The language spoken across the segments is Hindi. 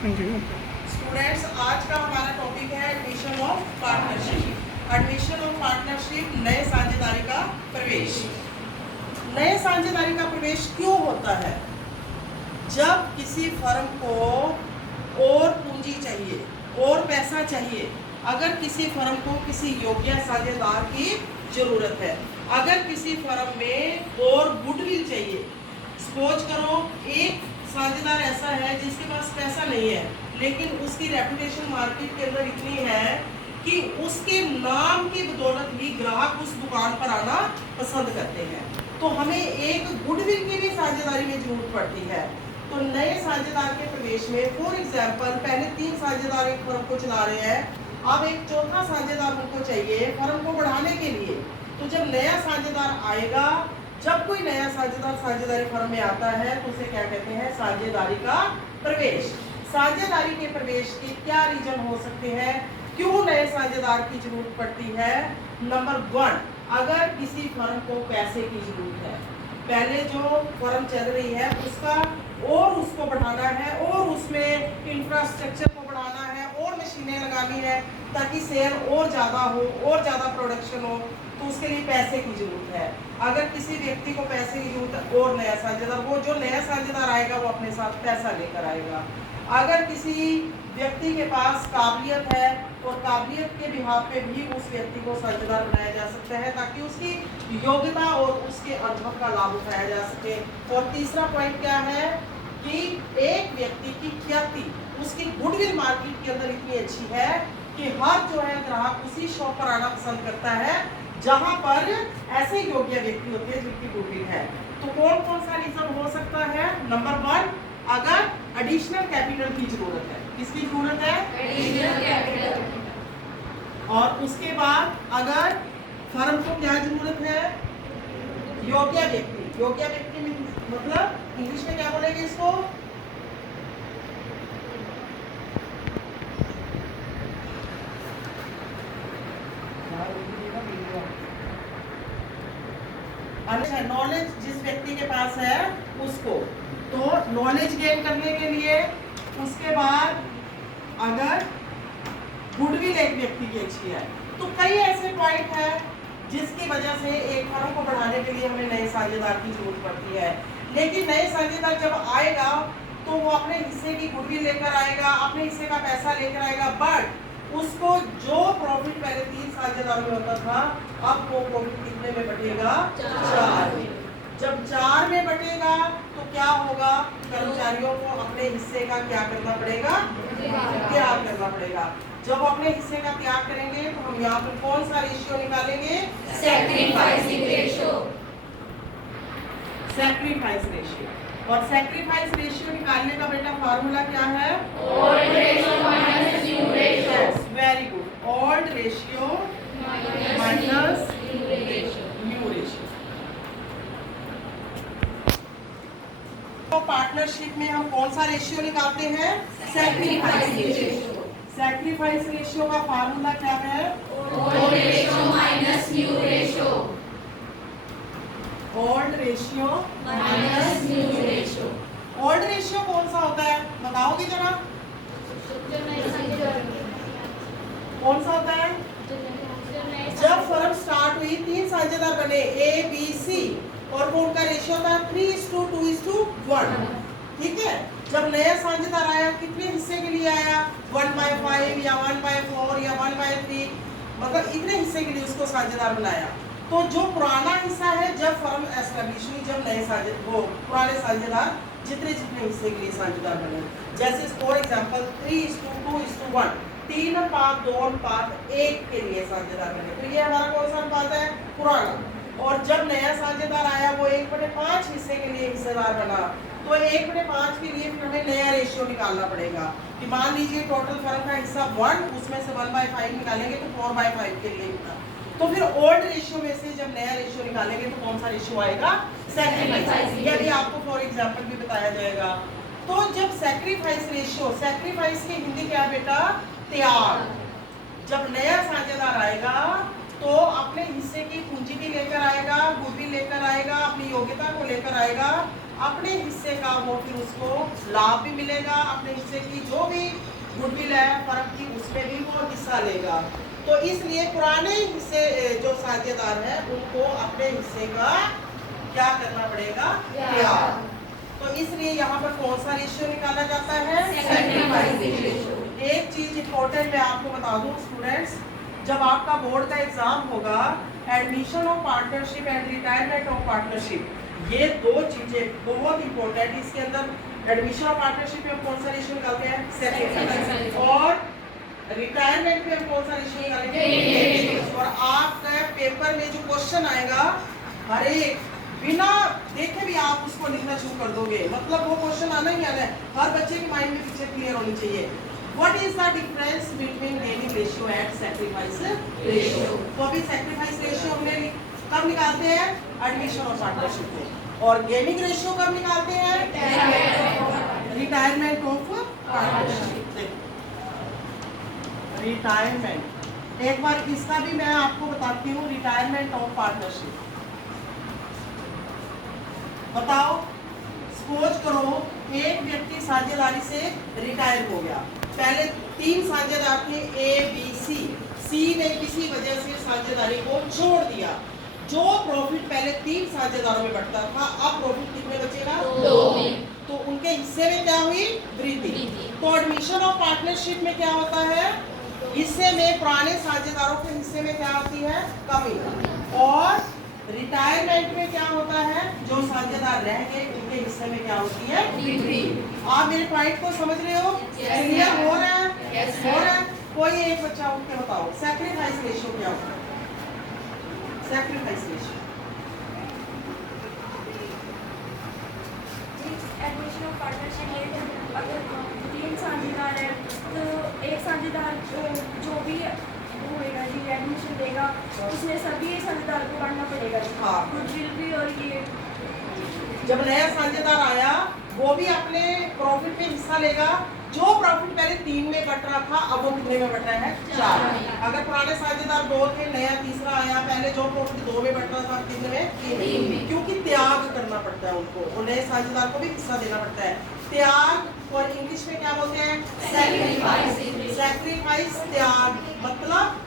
स्टूडेंट्स, आज का हमारा टॉपिक है admission of partnership. Admission of partnership, नए साझेदारी का प्रवेश। नए साझेदारी का प्रवेश क्यों होता है? जब किसी फर्म को और पूंजी चाहिए, और पैसा चाहिए, अगर किसी फर्म को किसी योग्य साझेदार की जरूरत है, अगर किसी फर्म में और गुडविल चाहिए। सपोज करो एक साझेदार ऐसा है जिसके पास पैसा नहीं है, लेकिन उसकी रेपुटेशन मार्केट के अंदर इतनी है कि उसके नाम की बदौलत ही ग्राहक उस दुकान पर आना पसंद करते हैं। तो हमें एक गुडविल की भी साझेदारी में जरूरत पड़ती है। तो नए साझेदार के प्रवेश में फॉर एग्जाम्पल पहले 3 साझेदार एक फर्म को चला रहे हैं, अब एक चौथा साझेदार उनको चाहिए फर्म को बढ़ाने के लिए। तो जब नया साझेदार आएगा, जब कोई नया साझेदार साझेदारी फर्म में आता है तो उसे क्या कहते हैं? साझेदारी का प्रवेश। साझेदारी के प्रवेश के क्या रीजन हो सकते हैं? क्यों नए साझेदार की जरूरत पड़ती है? नंबर 1, अगर किसी फर्म को पैसे की जरूरत है, पहले जो फर्म चल रही है उसका और उसको बढ़ाना है, और उसमें इंफ्रास्ट्रक्चर को बढ़ाना है, और मशीनें लगानी है ताकि सेल और ज़्यादा हो, और ज़्यादा प्रोडक्शन हो, तो उसके लिए पैसे की जरूरत है। अगर किसी व्यक्ति को पैसे की जरूरत है और नया साझेदार, वो जो नया साझेदार आएगा वो अपने साथ पैसा लेकर आएगा। अगर किसी व्यक्ति के पास काबिलियत है और काबिलियत के बिहाफ पे भी उस व्यक्ति को साझेदार बनाया जा सकता है ताकि उसकी योग्यता और उसके अनुभव का लाभ उठाया जा सके। और तीसरा पॉइंट क्या है कि एक व्यक्ति की ख्याति, उसकी गुडविल मार्केट के अंदर इतनी अच्छी है कि हर जो है ग्राहक उसी शॉप पर आना पसंद करता है जहां पर ऐसे योग्य व्यक्ति होते हैं जिनकी गुडविल है। तो कौन कौन सा रीजन हो सकता है? नंबर 1, अगर एडिशनल कैपिटल की जरूरत है। किसकी जरूरत है? Additional capital. और उसके बाद अगर फर्म को क्या जरूरत है? योग्य व्यक्ति। योग्य व्यक्ति में मतलब इंग्लिश में क्या बोलेंगे इसको? नॉलेज जिस व्यक्ति के पास है उसको, तो नॉलेज गेन करने के लिए, उसके बाद अगर गुडविल एक व्यक्ति की अच्छी है, तो कई ऐसे पॉइंट है जिसकी वजह से एक फर्म को बढ़ाने के लिए हमें नए साझेदार की जरूरत पड़ती है। लेकिन नए साझेदार जब आएगा तो वो अपने हिस्से की गुडविल लेकर आएगा, अपने हिस्से का पैसा लेकर आएगा, बट उसको जो प्रॉफिट पहले 3 साझेदारों में होता था, अब वो प्रॉफिट कितने में बटेगा? 4 में। जब 4 में बटेगा तो क्या होगा? कर्मचारियों को अपने हिस्से का क्या करना पड़ेगा? त्याग करना पड़ेगा। जब अपने हिस्से का त्याग करेंगे तो हम यहाँ पर कौन सा रेशियो निकालेंगे? Sacrificing ratio. Sacrifice ratio. और सैक्रिफाइस रेशियो निकालने का बेटा फार्मूला क्या है? Old ratio minus new ratio. Very good. Old ratio minus new ratio. तो पार्टनरशिप में हम कौन सा रेशियो निकालते हैं? Sacrifice ratio. सैक्रिफाइस रेशियो का फार्मूला क्या है? Old ratio minus new ratio. Old ratio minus new ratio. Old ratio कौन सा होता है? बताओगे जरा? कौन सा होता है? जब फर्म स्टार्ट हुई 3 साझेदार बने, A, B, C, और वो उनका रेशियो था 3:2:1। ठीक है। जब नया साझेदार आया कितने हिस्से के लिए आया? 1/5 या 1/4 या 1/3, मतलब इतने हिस्से के लिए उसको साझेदार बनाया। तो जो पुराना हिस्सा है, जब फर्म एस्टेब्लिश हुई, जब नए वो पुराने साझेदार जितने हिस्से के लिए साझेदार बने, जैसे फॉर एग्जांपल 3:2:1, 3:2:1 के लिए साझेदार बने, तो ये हमारा कौन सा अनुपात है? पुराना। और जब नया साझेदार आया वो 1/5 हिस्से के लिए हिस्सेदार बना, तो 1/5 के लिए फिर हमें नया रेशियो निकालना पड़ेगा कि मान लीजिए टोटल फर्म का हिस्सा 1, उसमें से 1/5 निकालेंगे तो 4/5 के लिए होगा। तो फिर ओल्ड रेशियो में से जब नया रेशियो निकालेंगे तो कौन सा रेशियो आएगा? सैक्रिफाइस। ये भी आपको फॉर एग्जांपल भी बताया जाएगा। तो जब सैक्रिफाइस रेशियो, सैक्रिफाइस की हिंदी क्या बेटा? त्याग। जब नया साझेदार आएगा तो अपने हिस्से की पूंजी भी लेकर आएगा, गुडविल लेकर आएगा, अपनी योग्यता को लेकर आएगा, अपने हिस्से का वो फिर उसको लाभ भी मिलेगा, अपने हिस्से की जो भी गुडविल है फर्म की उसमें भी वो हिस्सा लेगा। तो इसलिए पुराने हिस्से जो साझेदार है उनको अपने हिस्से का क्या करना पड़ेगा, त्याग। तो इसलिए यहाँ पर कौन सा रेशियो निकाला जाता है, सैक्रिफाइस रेशियो। एक चीज इंपॉर्टेंट मैं आपको बता दूं स्टूडेंट्स, जब आपका बोर्ड का एग्जाम होगा, admission of partnership and retirement of partnership, ये दो चीजें बहुत इंपॉर्टेंट। इसके अंदर एडमिशन ऑफ पार्टनरशिप में हम कौन सा रेशियो निकालते हैं, सैक्रिफाइस, और रिटायरमेंट में हम कौन सा रेशियो निकालेंगे। और आपका पेपर में जो क्वेश्चन आएगा, हर एक बिना देखे भी आप उसको लिखना शुरू कर दोगे, मतलब वो क्वेश्चन आना ही आना है, हर बच्चे के माइंड में पिक्चर क्लियर होनी चाहिए। What is the difference between gaining ratio and sacrifice ratio? तो अभी sacrifice ratio हमने कब निकालते हैं, एडमिशन ऑफ पार्टनरशिप में, और गेनिंग रेशियो कब निकालते हैं, रिटायरमेंट ऑफ पार्टनरशिप। रिटायरमेंट एक बार इसका भी मैं आपको बताती हूँ, रिटायरमेंट ऑफ पार्टनरशिप। बताओ, सपोज करो एक व्यक्ति साझेदारी से रिटायर हो गया, पहले 3 साझेदार थे ए बी सी, सी ने किसी वजह से साझेदारी को छोड़ दिया, जो प्रॉफिट पहले 3 साझेदारों में बढ़ता था अब प्रॉफिट कितने बचेगा, 2 में, तो उनके हिस्से में क्या हुई, वृद्धि। तो एडमिशन ऑफ पार्टनरशिप में क्या होता है, हिस्से में पुराने साझेदारों के हिस्से में क्या होती है, कमी, और रिटायरमेंट में क्या होता है, जो साझेदार रह गए उनके हिस्से में क्या होती है, वृद्धि। आप मेरे पॉइंट को समझ रहे हो, क्लियर हो रहा है, हो रहा है। कोई एक बच्चा उठ के बताओ सैक्रिफाइस रेशियो क्या होता है, sacrifice ratio. Admission of partnership में अगर 3 साझेदार है तो एक साझेदार जो भी होएगा जी एडमिशन देगा, उसमें सभी साझेदार को करना पड़ेगा। हाँ, गुडविल भी, और ये जब नया साझेदार आया वो भी अपने प्रॉफिट में हिस्सा लेगा, जो प्रॉफिट पहले 3 में बट रहा था अब वो कितने में बट रहा है, 4 में। अगर पुराने साझेदार 2 थे, नया तीसरा आया, पहले जो प्रॉफिट 2 में बट रहा था कितने में, 3 में, क्योंकि त्याग करना पड़ता है उनको, और नए साझेदार को भी हिस्सा देना पड़ता है। त्याग और इंग्लिश में क्या बोलते हैं, सैक्रिफाइस। सैक्रिफाइस त्याग, मतलब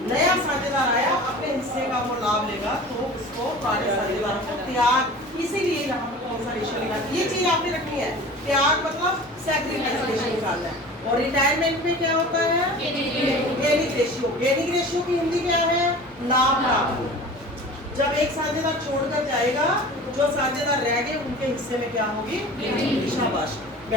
नया साझेदार आया अपने हिस्से का वो लाभ लेगा, तो उसको पुराने साझेदार को त्याग, इसीलिए यहाँ पर कौन सा रेशियो निकालना, ये चीज आपने रखनी है, त्याग मतलब सैक्रिफाइस रेशियो निकालना है। और रिटायरमेंट में क्या होता है, गेनिंग रेशियो। गेनिंग रेशियो की हिंदी क्या है, लाभ प्राप्त। जब एक साझेदार छोड़कर जाएगा, जो साझेदार रह गए उनके हिस्से में क्या होगी, शाबाश।